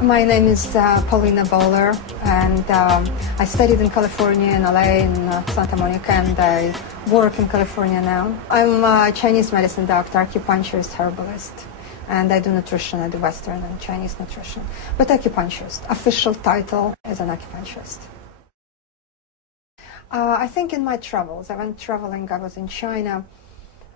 My name is Polina, and I studied in California, in LA, in Santa Monica, and I work in California now. I'm a Chinese medicine doctor, acupuncturist, herbalist, and I do nutrition. I do Western and Chinese nutrition. But acupuncturist, official title is an acupuncturist. I think in my travels, I went traveling, I was in China,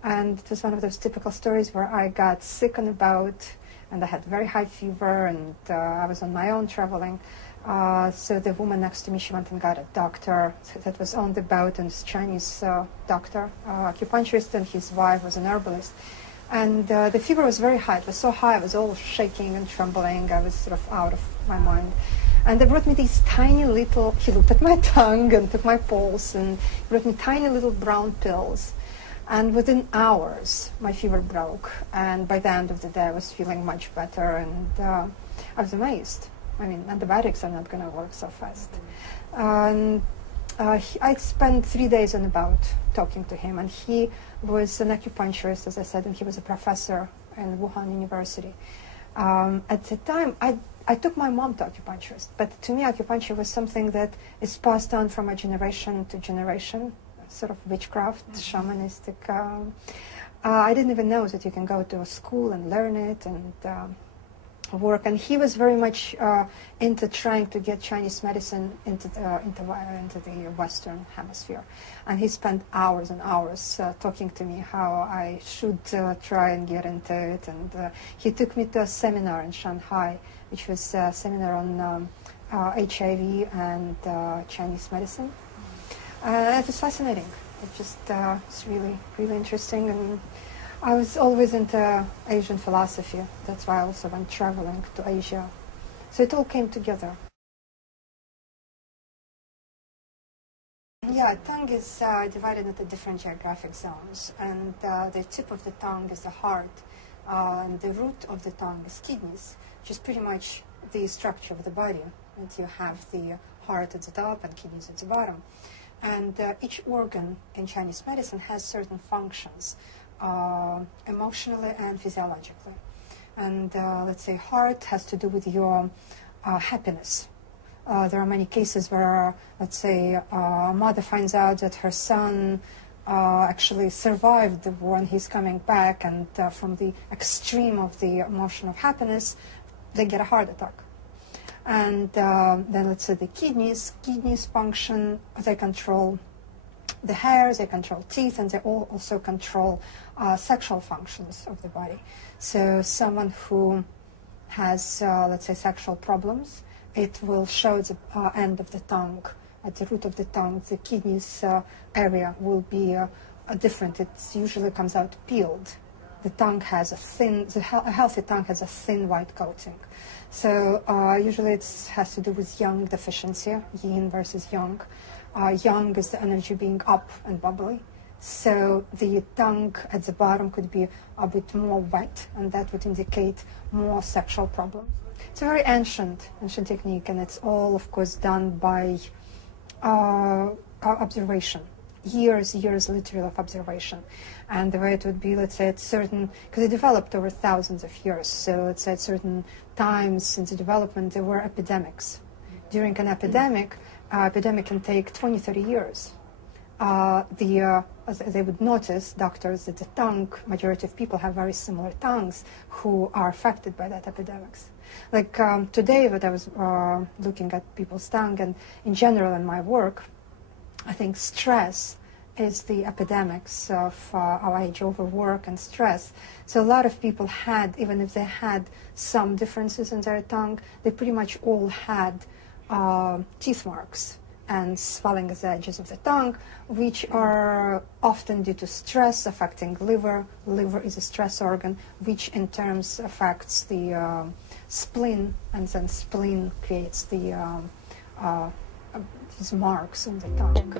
and it was one of those typical stories where I got sick on a boat, and I had very high fever, and I was on my own traveling. So the woman next to me, she went and got a doctor that was on the boat, and this Chinese doctor, acupuncturist, and his wife was an herbalist. And the fever was very high. It was so high, I was all shaking and trembling. I was sort of out of my mind. And they brought me these tiny little, he looked at my tongue and took my pulse, and brought me tiny little brown pills. And within hours, my fever broke. And by the end of the day, I was feeling much better. And I was amazed. I mean, antibiotics are not going to work so fast. And I spent 3 days on a boat talking to him. And he was an acupuncturist, as I said, and he was a professor in Wuhan University. At the time, I took my mom to acupuncturist. But to me, acupuncture was something that is passed on from a generation to generation. Sort of witchcraft, shamanistic. I didn't even know that you can go to a school and learn it and work. And he was very much into trying to get Chinese medicine into the Western hemisphere. And he spent hours and hours talking to me how I should try and get into it. And he took me to a seminar in Shanghai, which was a seminar on HIV and Chinese medicine. It was fascinating. It just was really, really interesting. And I was always into Asian philosophy. That's why I also went traveling to Asia. So it all came together. Yeah, tongue is divided into different geographic zones. And the tip of the tongue is the heart. And the root of the tongue is kidneys, which is pretty much the structure of the body. And you have the heart at the top and kidneys at the bottom. And each organ in Chinese medicine has certain functions, emotionally and physiologically. And let's say heart has to do with your happiness. There are many cases where, let's say, a mother finds out that her son actually survived the war and he's coming back, and from the extreme of the emotion of happiness, they get a heart attack. And then let's say the kidneys function, they control the hairs, they control teeth, and they all also control sexual functions of the body. So someone who has, let's say, sexual problems, it will show at the end of the tongue, at the root of the tongue, the kidneys area will be different. It usually comes out peeled. The tongue has a healthy tongue has a thin white coating. So usually it has to do with yang deficiency, yin versus yang. Yang is the energy being up and bubbly. So the tongue at the bottom could be a bit more wet, and that would indicate more sexual problems. It's a very ancient technique, and it's all, of course, done by observation. Years literally of observation. And the way it would be, let's say, at certain, because it developed over thousands of years, so let's say at certain times in the development there were epidemics. During an epidemic can take 20, 30 years. They would notice, doctors, that the tongue, majority of people have very similar tongues who are affected by that epidemics. Like today, when I was looking at people's tongue, and in general in my work, I think stress is the epidemics of our age, overwork and stress. So a lot of people had, even if they had some differences in their tongue, they pretty much all had teeth marks and swelling at the edges of the tongue, which are often due to stress affecting liver. Liver is a stress organ, which in turn affects the spleen, and then spleen creates the these marks on the tongue.